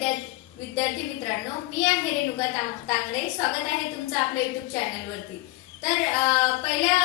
विद्यार्थी मित्रांनो, मी आहे रेणुका तांगडे. स्वागत आहे तुमचं आपल्या YouTube चॅनल वरती. तर पहिल्या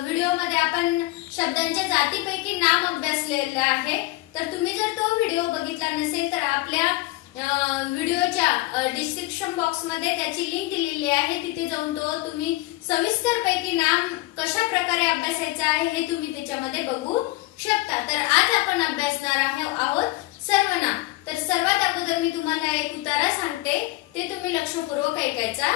व्हिडिओमध्ये आपण शब्दांच्या जातीपैकी नाम अभ्यासलेलं आहे. तर तुम्ही जर तो व्हिडिओ बघितला नसेल तर आपल्या व्हिडिओच्या डिस्क्रिप्शन बॉक्स मध्ये त्याची लिंक दिलेली आहे. तिथे जाऊन तो तुम्ही सविस्तर पैकी नाम कशा प्रकारे अभ्यासायचं आहे हे तुम्ही त्याच्यामध्ये बघू शकता. तर आज आपण अभ्यासणार आहोत सर्वनाम. तर सर्वात अगोदर मी तुम्हाला एक उतारा सांगते, ते तुम्ही लक्षपूर्वक ऐकायचा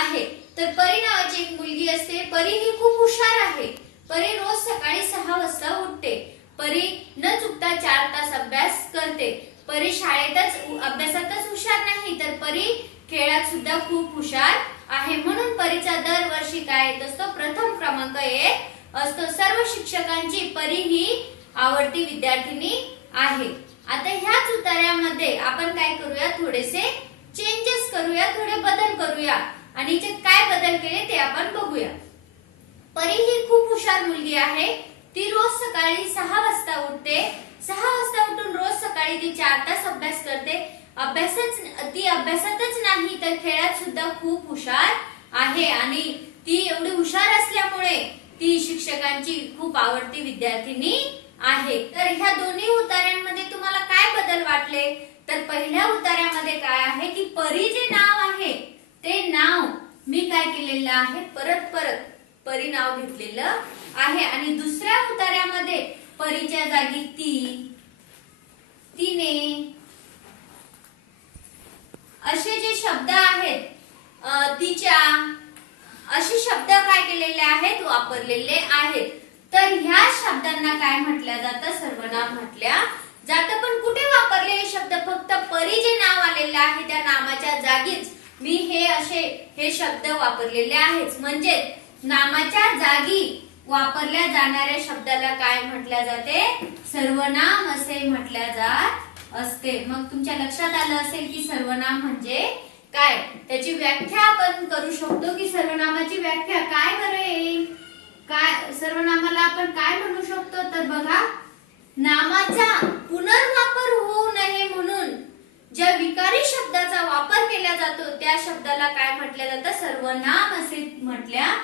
आहे. तर परी नावाची एक मुलगी असते. परी ही खूप हुशार आहे. परी रोज सकाळी 6 वाजता उठते. परी न चुकता 4 तास अभ्यास करते. परी शाळेतच अभ्यासातच हुशार नाही तर परी खेळात सुद्धा खूप हुशार आहे. म्हणून परीचा दरवर्षी काय येत असतो, प्रथम क्रमांक येत असतो. सर्व शिक्षकांची परी ही आवडती विद्यार्थिनी आहे. आता ह्याच उतार्यामध्ये आपण काय करूया, थोडेसे चेंजेस करूया, थोडे बदल करूया आणि याच्यात काय बदल केले ते आपण बघूया. परी ही खूप हुशार मुलगी आहे. ती रोज सकाळी 6 वाजता उठते. 6 वाजता उठून रोज सकाळी ती 4 तास अभ्यास करते. ती अभ्यासातच नाही तर खेळात सुद्धा खूप हुशार आहे आणि ती एवढी हुशार असल्यामुळे ती शिक्षकांची खूप आवडती विद्यार्थिनी आहे. तर ह्या दोन्ही उतार्यांमध्ये तुम्हाला काय बदल वाटले, तर पहिल्या उतार्यामध्ये काय आहे की परी जे नाव आहे ते नाव मी काय केलेलं आहे, परत परी नाव घेतलेलं आहे. आणि दुसऱ्या उतार्यामध्ये परीच्या जागी ती, तिने असे जे शब्द आहेत, तिच्या असे शब्द काय केलेले आहेत, वापरलेले आहेत. तर ह्या शब्दांना काय म्हटलं जातं, सर्वनाम म्हटल्या जातं. पण कुठे वापरले हे शब्द, फक्त परी जे नाव आलेलं आहे त्या नामाच्या जागीच मी हे शब्द वापरलेले आहेत. म्हणजे नामाच्या जागी वापरल्या जाणाऱ्या शब्दाला काय म्हटल्या जाते, सर्वनाम असे म्हटल्या जात असते. मग तुमच्या लक्षात आलं असेल की सर्वनाम म्हणजे काय. त्याची व्याख्या आपण करू शकतो की सर्वनामाची व्याख्या काय बरे, काय सर्वनामाला आपण काय म्हणू शकतो, तर बघा, नामाचा पुनर्वापर होऊ नये म्हणून ज्या विकारी शब्दाचा वापर केला जातो त्या शब्दाला काय म्हटलं जातं, सर्वनाम असे म्हटल्या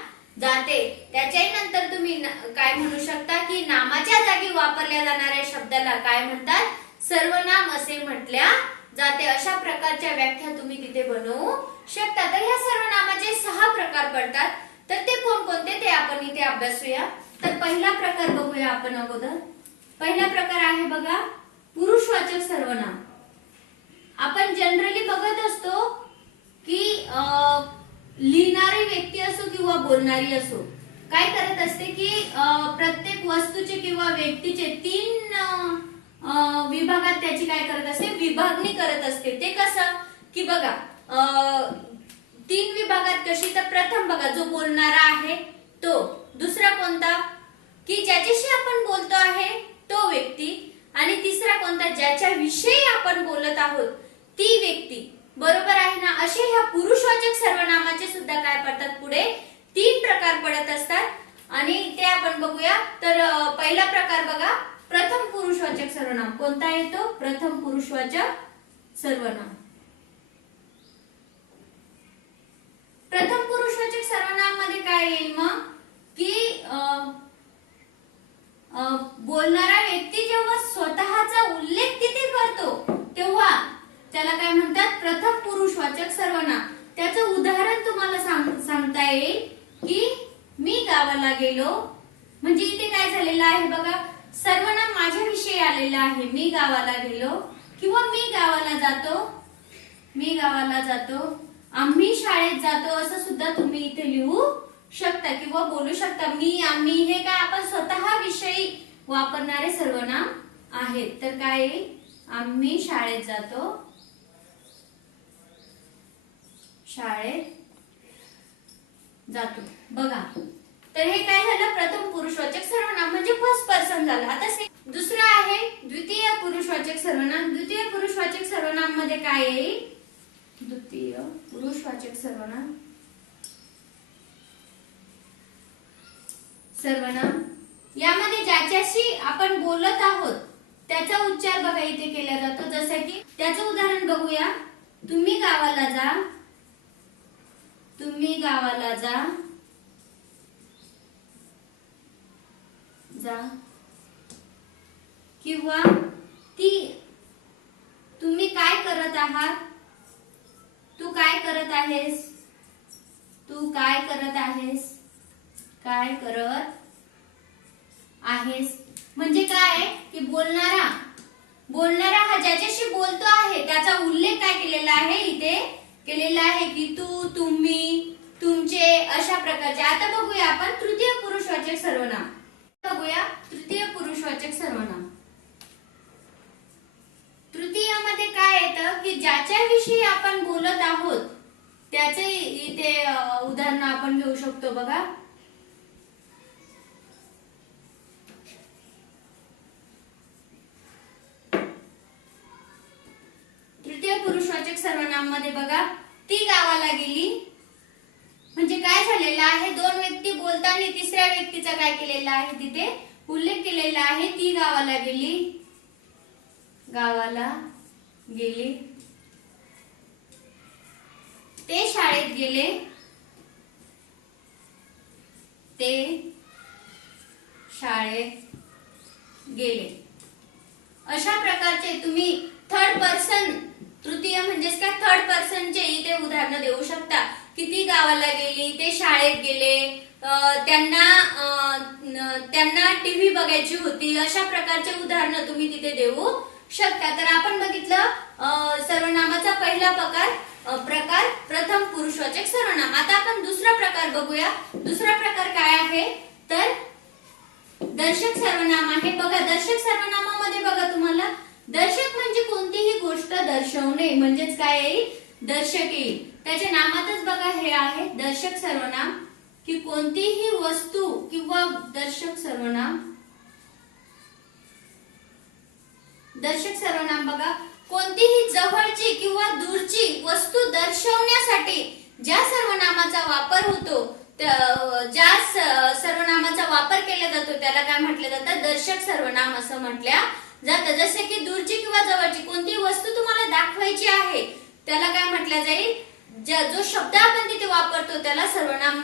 जाते. त्याच्याही नंतर तुम्ही काय म्हणू शकता की नामाच्या जागी वापरल्या जाणाऱ्या शब्दाला काय म्हणतात, सर्वनाम असे म्हटल्या जाते. अशा प्रकारच्या व्याख्या तुम्ही तिथे बनवू शकता. तर ह्या सर्वनामाचे 6 प्रकार पडतात. तर ते कोणकोणते ते आपण इथे अभ्यासूया. तर पहिला प्रकार बघूया आपण अगोदर. पहिला प्रकार आहे बघा, पुरुषवाचक सर्वनाम. आपण जनरली बघत असतो की लिहिणारी व्यक्ती असो किंवा बोलणारी असो काय करत असते की प्रत्येक वस्तूचे किंवा व्यक्तीचे 3 विभागात त्याची काय करत असते, विभागणी करत असते. ते कसं की बघा, 3 विभागात कशी, तर प्रथम बघा जो बोलणारा आहे तो, दुसरा कोणता की ज्याच्याशी आपण बोलतो आहे तो व्यक्ती, आणि तिसरा कोणता ज्याच्या विषयी आपण बोलत आहोत ती व्यक्ती. बरोबर आहे ना. असे ह्या पुरुषवाचक सर्वनामाचे सुद्धा काय पडतात, पुढे 3 प्रकार पडत असतात आणि ते आपण बघूया. तर पहिला प्रकार बघा, प्रथम पुरुषवाचक सर्वनाम. कोणता येतो, प्रथम पुरुषवाचक सर्वनाम. प्रथम पुरुषवाचक सर्वनाम मध्ये काय येईल मग की बोलणारा व्यक्ती जेव्हा स्वतःचा उल्लेख तिथे करतो तेव्हा त्याला काय म्हणतात, प्रथम पुरुषवाचक सर्वनाम. त्याचं उदाहरण तुम्हाला सांगता येईल की मी गावाला गेलो. म्हणजे इथे काय झालेलं आहे बघा, सर्वनाम माझ्याविषयी आलेलं आहे. मी गावाला गेलो किंवा मी गावाला जातो, आम्ही शाळेत जातो, असं सुद्धा तुम्ही इथे लिहू शकता किंवा बोलू शकता. मी, आम्ही हे काय आपण स्वतः विषयी वापरणारे सर्वनाम आहेत. तर काय, आम्ही शाळेत जातो, बघा. तर हे काय झालं, प्रथम पुरुषवाचक सर्वनाम म्हणजे फर्स्ट पर्सन झालं. आता दुसरं आहे द्वितीय पुरुषवाचक सर्वनाम. द्वितीय पुरुषवाचक सर्वनाम मध्ये काय येईल, द्वितीय पुरुषवाचक सर्वनाम यामध्ये ज्याच्याशी आपण बोलत आहोत त्याचा उच्चार बघा इथे केला जातो. जसं की त्याचं उदाहरण बघूया. तुम्ही गावाला जा, तुम्ही गावाला जा, जा, किंवा ती तुम्ही काय करत आहात, तू काय करत आहेस, तू काय करत आहेस, काय करत आहेस. म्हणजे काय की बोलणारा हा ज्याच्याशी बोलतो आहे त्याचा उल्लेख काय केलेला आहे, इथे केलेला आहे की तू, तुम्ही, तुमचे अशा प्रकारचे. आता बघूया आपण तृतीय पुरुषवाचक सर्वनाम. बघूया तृतीय पुरुषवाचक सर्वनाम. तृतीयामध्ये काय येतं की ज्याच्याविषयी आपण बोलत आहोत त्याचे इथे उदाहरण आपण घेऊ शकतो. बघा तृतीय पुरुषवाचक सर्वनाम मध्ये बघा ती गावाला गेली. म्हणजे काय झालेलं आहे, दोन व्यक्ती बोलताना तिसऱ्या व्यक्तीचा काय केलेला आहे, तिथे उल्लेख केलेला आहे. ती गावाला गेली, गावाला गेली. ते शाळेत गेले, ते शाळेत गेले. अशा प्रकारचे तुम्ही थर्ड पर्सन, तृतीय म्हणजेच काय थर्ड पर्सनचे इथे उदाहरण देऊ शकता की ती गावाला गेली, ते शाळेत गेले, त्यांना टीव्ही बघायची होती. अशा प्रकारचे उदाहरण तुम्ही तिथे देऊ शकता. तर आपण बघितलं सर्वनामाचा पहिला प्रकार प्रथम पुरुषवाचक सर्वनाम. आता आपण दुसरा प्रकार बघूया. दुसरा प्रकार काय आहे तर दर्शक सर्वनाम आहे. बघा दर्शक सर्वनामामध्ये बघा तुम्हाला दर्शक म्हणजे कोणतीही गोष्ट दर्शवणे म्हणजेच काय येईल, दर्शक येईल. त्याच्या नामातच बघा हे आहे दर्शक सर्वनाम की कोणतीही वस्तू किंवा दर्शक सर्वनाम. दर्शक सर्वनाम बघा कोणतीही जवळची किंवा दूरची वस्तू दर्शवण्यासाठी ज्या सर्वनामाचा वापर होतो, ज्या सर्वनामाचा वापर केला जातो त्याला काय म्हटलं जातं, दर्शक सर्वनाम असं म्हटल्या जातं. जसे की दूरची किंवा जवळची कोणती वस्तू तुम्हाला दाखवायची आहे त्याला काय म्हटलं जाईल, जो शब्द आपण तिथे वापरतो त्याला सर्वनाम,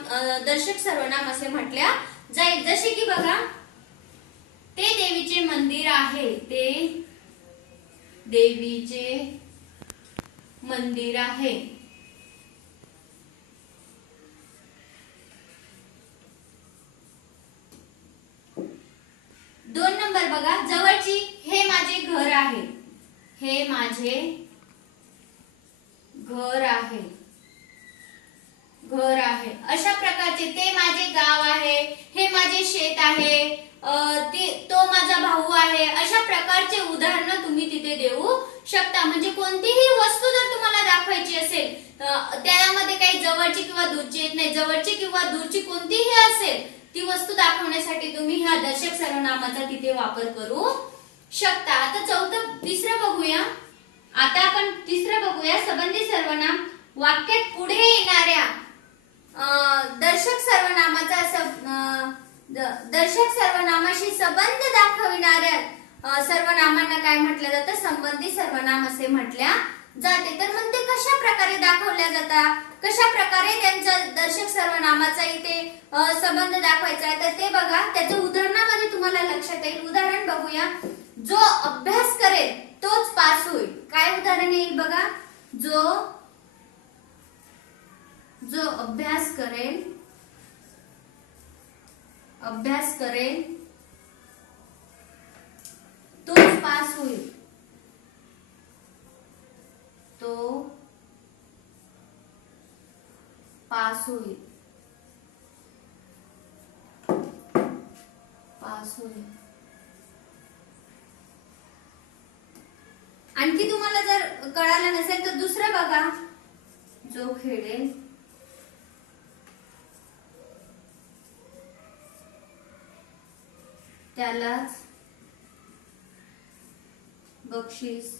दर्शक सर्वनाम असे म्हटल्या जाईल. जसे की बघा ते देवीचे मंदिर आहे, ते देवीचे मंदिर आहे. दोन नंबर बघा जवळची, हे माझे घर आहे, हे माझे घर आहे, घर आहे. अशा प्रकारचे ते माझे गाव आहे, हे माझे शेत आहे, तो माझा भाऊ आहे. अशा प्रकारचे उदाहरण तुम्ही तिथे देऊ शकता. म्हणजे कोणतीही वस्तू जर तुम्हाला दाखवायची असेल त्यामध्ये काही जवळची किंवा दूरची येत नाही, जवळची किंवा दूरची कोणतीही असेल ती वस्तू दाखवण्यासाठी तुम्ही ह्या दर्शक सर्वनामाचा तिथे वापर करू शकता. आता तिसरं बघूया. आता आपण तिसरं बघूया संबंधी सर्वनाम. वाक्यात पुढे येणाऱ्या दर्शक सर्वनामाशी संबंध दाखविणाऱ्या सर्वनामांना काय म्हटलं जातं, संबंधी सर्वनाम असे म्हटल्या जाते. तर मग ते कशा प्रकारे दाखवल्या जातात, कशा प्रकारे त्यांचा दर्शक सर्वनामाचा इथे संबंध दाखवायचा आहे तर ते बघा त्याच्या उदाहरणामध्ये तुम्हाला लक्षात येईल. उदाहरण बघूया. जो अभ्यास करेल तोच पास होईल. काय उदाहरण येईल बघा, जो अभ्यास करेल तोच पास होईल, तो पास होईल, पास होईल. आणखी तुम्हाला जर कळालं नसेल तर दुसरं बघा. जो खेळेल त्यालाच बक्षीस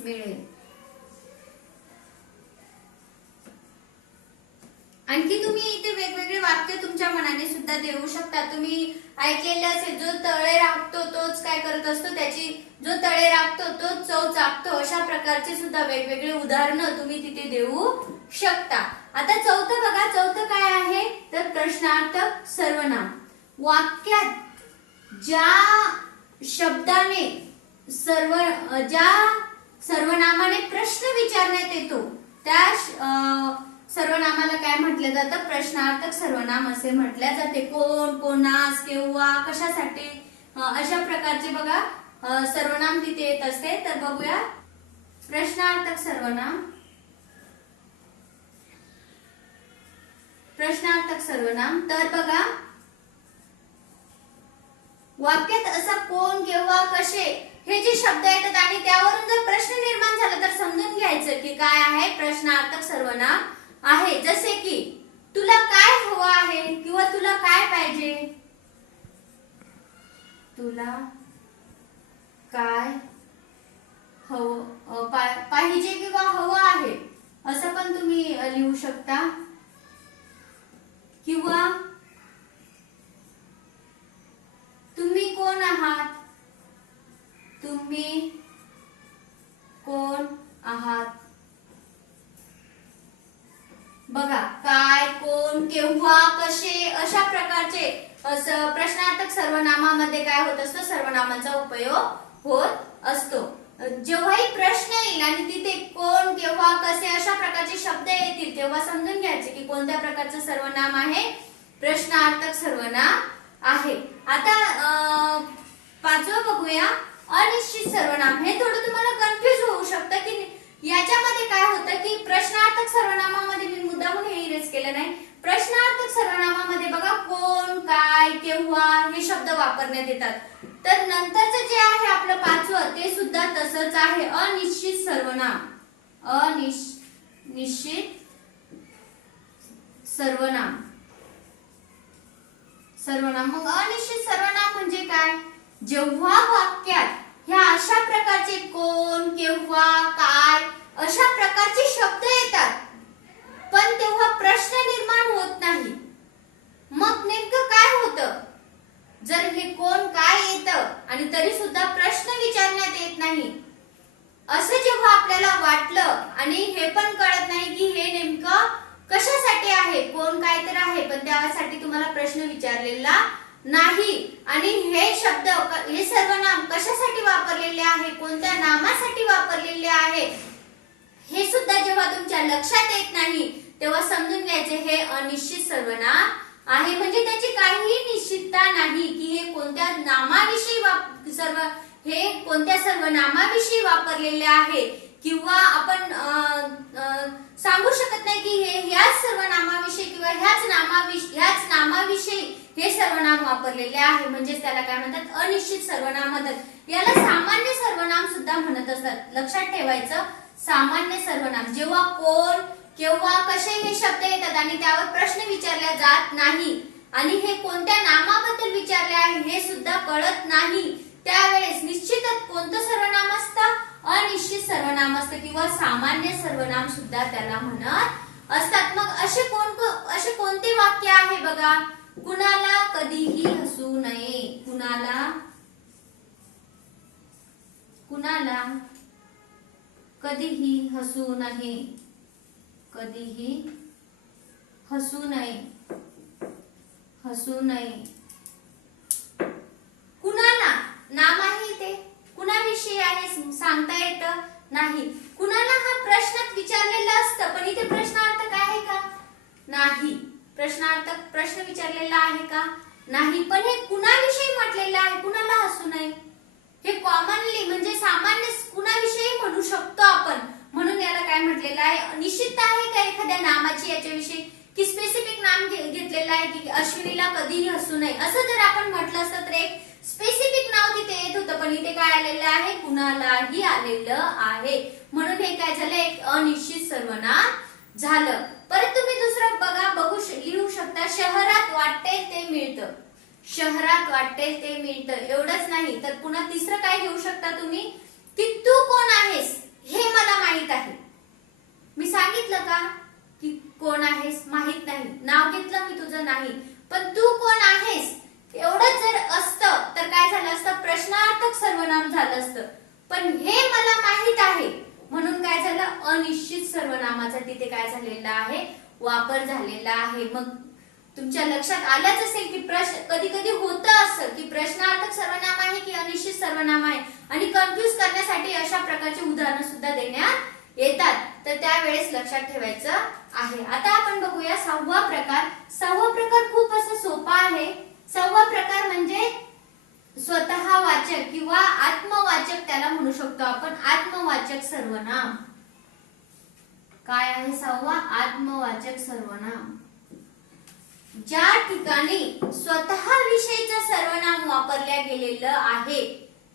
मिळेल. आणखी तुम्ही इथे वेगवेगळे वाक्य तुमच्या मनाने सुद्धा देऊ शकता. तुम्ही ऐकलेले असेल, जो तळे राखतो तो तोच काय करत असतो, त्याची जो तळे राखतो तोच चव चाखतो, अशा प्रकारचे सुद्धा वेगवेगळे उदाहरणं तुम्ही तिथे देऊ शकता. आता चौथं बघा, चौथं काय आहे तर प्रश्नार्थक सर्वनाम. वाक्यात ज्या शब्दाने ज्या सर्वनामाने प्रश्न विचारण्यात येतो त्या सर्वनामाला काय म्हटलं जातं, प्रश्नार्थक सर्वनाम असे म्हटले जाते. कोण, कोणास, केव्हा, कशासाठी अशा प्रकारचे बघा सर्वनाम तिथे येत असते. तर बघूया प्रश्नार्थक सर्वनाम. प्रश्नार्थक सर्वनाम तर बघा वाक्यात असं कोण, केव्हा, कसे हे जे शब्द येतात आणि त्यावरून जर प्रश्न निर्माण झाला तर समजून घ्यायचं की काय आहे, प्रश्नार्थक सर्वनाम आहे. जसे की तुला काय हवं आहे किंवा तुला काय पाहिजे, तुला काय हवं पाहिजे किंवा हवं आहे असं पण तुम्ही लिहू शकता. किंवा तुम्ही कोण आहात, तुम्ही कोण आहात. बघा काय, कोण, केव्हा, कसे अशा प्रकारचे प्रश्नार्थक सर्वनामामध्ये काय होत असतं, सर्वनामांचा उपयोग होत असतो. जेव्हाही प्रश्न येईल आणि तिथे कोण, केव्हा, कसे अशा प्रकारचे शब्द येतील तेव्हा समजून घ्यायचे की कोणत्या प्रकारचं सर्वनाम आहे, प्रश्नार्थक सर्वनाम आहे. आता पाचवं बघूया, अनिश्चित सर्वनाम. हे थोडं तुम्हाला कन्फ्युज होऊ शकतं की याच्यामध्ये काय होतं की प्रश्नार्थक सर्वनामामध्ये मी मुद्दामून हे इरेज केलं नाही. प्रश्नार्थक सर्वनामामध्ये बघा कोण, काय, केव्हा हे शब्द वापरण्यात येतात. तर नंतरचं जे आहे आपलं पाचवं ते सुद्धा तसंच आहे, अनिश्चित सर्वनाम. अनिश्चित सर्वनाम. मग अनिश्चित सर्वनाम म्हणजे काय, जेव्हा वाक्यात ह्या अशा प्रकारचे कोण, केव्हा, काय अशा प्रकारचे शब्द येतात पण तेव्हा प्रश्न निर्माण होत नाही. मग नेमकं काय होतं, जर हे कोण, काय येतं आणि तरी सुद्धा प्रश्न विचारण्यात येत नाही असं जेव्हा आपल्याला वाटलं आणि हे पण कळत नाही की हे नेमकं कशासाठी आहे, कोण काय तर आहे पण त्यासाठी तुम्हाला प्रश्न विचारलेला नाही आणि हे शब्द, हे सर्वनाम कशासाठी वापरलेले आहे, कोणत्या नामासाठी वापरलेले आहे हे सुद्धा जेव्हा तुमच्या लक्षात येत नाही तेव्हा समजून घ्यायचे हे अनिश्चित सर्वनाम आहे. म्हणजे त्याची काहीही निश्चितता नाही की हे कोणत्या नामाविषयी कोणत्या सर्वनामाविषयी वापरलेले आहे किंवा आपण सांगू शकत नाही की हे ह्याच सर्वनामाविषयी किंवा ह्याच नामाविषयी हे सर्वनाम वापरलेले आहे. म्हणजे त्याला काय म्हणतात, अनिश्चित सर्वनाम म्हणतात. याला सामान्य सर्वनाम सुद्धा म्हणत असतात. लक्षात ठेवायचं, सामान्य सर्वनाम जेव्हा कोण, केव्हा, कसे हे शब्द येतात आणि त्यावर प्रश्न विचारला जात नाही आणि हे कोणत्या नामाबद्दल विचारले आहे हे सुद्धा कळत नाही त्यावेळेस निश्चितच कोणतं सर्वनाम असतं, अनिश्चित सर्वनाम असतं किंवा सामान्य सर्वनाम सुद्धा त्याला म्हणत असतात. मग असे कोणते वाक्य आहे बघा, कुणाला कधीही हसू नये, कुणाला कधीही हसू नये, कधीही हसू नये, हसू नये. कुणाला नाम आहे ते कुणाविषयी आहे सांगता येत नाही. कुणाला हा प्रश्नात विचारलेला असतं पण इथे प्रश्नार्थक आहे का, नाही. प्रश्नार्थक प्रश्न विचारलेला आहे का, नाही. पण हे कुणाविषयी म्हटलेलं आहे, कुणाला हसू नये हे कॉमनली म्हणजे सामान्य कुणाविषयी म्हणू शकतो आपण, म्हणून याला काय म्हटलेलं आहे, निश्चित आहे का एखाद्या नामाची याच्याविषयी की स्पेसिफिक नाम घेतलेलं आहे की अश्विनीला कधीही हसू नये असं जर आपण म्हटलं असतं तर एक स्पेसिफिक नाव तिथे येत होतं पण इथे काय आलेलं आहे, कुणालाही आलेलं आहे. म्हणून हे काय झालं, एक अनिश्चित सर्वनाम झालं. परत तुम्ही दुसरं लिहू शकता, शहरात वाटेल ते मिळतं, शहरात वाटेल ते मिळतं. एवढंच नाही तर पुन्हा तिसरं काय घेऊ शकता तुम्ही की तू कोण आहेस हे मला माहित आहे. मी सांगितलं का की कोण आहेस माहित नाही, नाव घेतलं मी तुझं नाही, पण तू कोण आहेस एवढंच जर असतं तर काय झालं असतं, प्रश्नार्थक सर्वनाम झालं असतं. पण हे मला माहित आहे म्हणून काय झालं, अनिश्चित सर्वनामाचा तिथे काय झालेला आहे, वापर झालेला आहे. मग तुमच्या लक्षात आलंच असेल की कधी कधी होतं असं की प्रश्नार्थक सर्वनाम आहे की अनिश्चित सर्वनाम आहे आणि कन्फ्युज करण्यासाठी अशा प्रकारची उदाहरणं सुद्धा देण्यात येतात. तर त्यावेळेस लक्षात ठेवायचं आहे. आता आपण बघूया सहावा प्रकार. सहावा प्रकार खूप असा सोपा आहे. सहावा प्रकार म्हणजे स्वतःवाचक किंवा आत्मवाचक त्याला म्हणू शकतो आपण. आत्मवाचक सर्वनाम काय आहे सहावा, आत्मवाचक सर्वनाम. ज्या ठिकाणी स्वतःविषयीचं सर्वनाम वापरल्या गेलेलं आहे,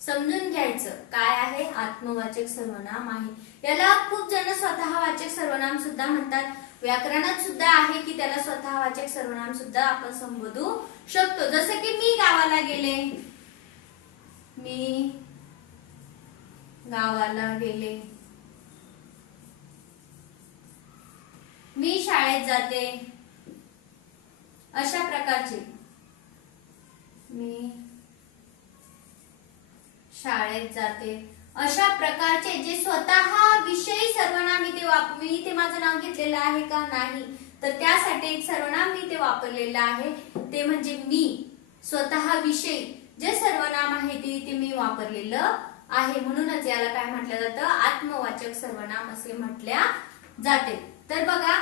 समजून घ्यायचं काय आहे, आत्मवाचक सर्वनाम आहे. याला खूप जण स्वतःवाचक सर्वनाम सुद्धा म्हणतात. व्याकरणात सुद्धा आहे की त्याला स्वतःवाचक सर्वनाम सुद्धा आपण संबोधू शकतो. जसं की मी गावाला गेले, मी गावाला गेले. मी शाळेत जाते, अशा प्रकारचे. मी शाळेत जाते अशा प्रकारचे जे स्वतः विषयी सर्वनाम मी इथे माझं नाव घेतलेलं आहे का, नाही. तर त्यासाठी एक सर्वनाम मी इथे वापरलेलं आहे ते म्हणजे मी. स्वतः विषयी जे सर्वनाम आहे ते इथे मी वापरलेलं आहे. म्हणूनच याला काय म्हटलं जातं, आत्मवाचक सर्वनाम असे म्हटल्या जाते. तर बघा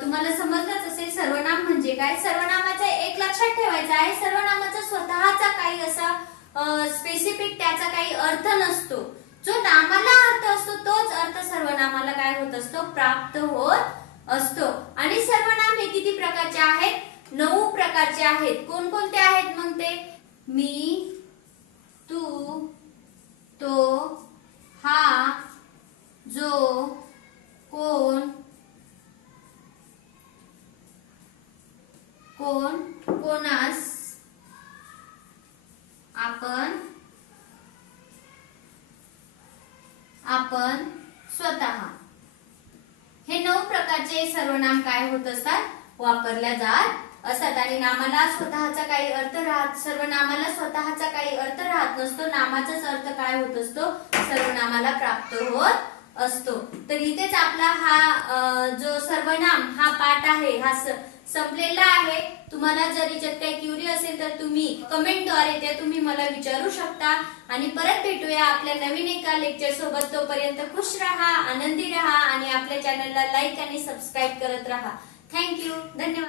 तुम्हाला समजलंच असेल सर्वनाम म्हणजे काय. सर्वनामाचा एक लक्षात ठेवायचं आहे, सर्वनामाचा स्वतःचा काही असा स्पेसिफिक त्याचा काही अर्थ नसतो. जो नामाला अर्थ असतो तोच अर्थ सर्वनामाला काय होत असतो, प्राप्त होत असतो. आणि सर्वनाम हे किती प्रकारचे आहेत, 9 प्रकारचे आहेत. कोणकोणते आहेत मग ते, मी, तू, तो, हा, जो, कोण, कोण, कोणास, आपण, आपण, स्वतः. हे 9 प्रकारचे सर्वनाम काय होत असतात, वापरल्या जात असतात. आणि नामाला स्वतःचा काही अर्थ राहत, सर्वनामाला स्वतःचा काही अर्थ राहत नसतो. नामाचाच अर्थ काय होत असतो, सर्वनामाला प्राप्त होत असतो. तर इथेच आपला हा जो सर्वनाम हा पाठ आहे हा संपलेला आहे. तुम्हाला जर याच्यात काही क्युरी असेल तर तुम्ही कमेंटद्वारे ते तुम्ही मला विचारू शकता. आणि परत भेटूया आपल्या नवीन एका लेक्चर सोबत. तोपर्यंत खुश राहा, आनंदी राहा आणि आपल्या चॅनलला लाईक आणि सबस्क्राईब करत राहा. थँक्यू, धन्यवाद.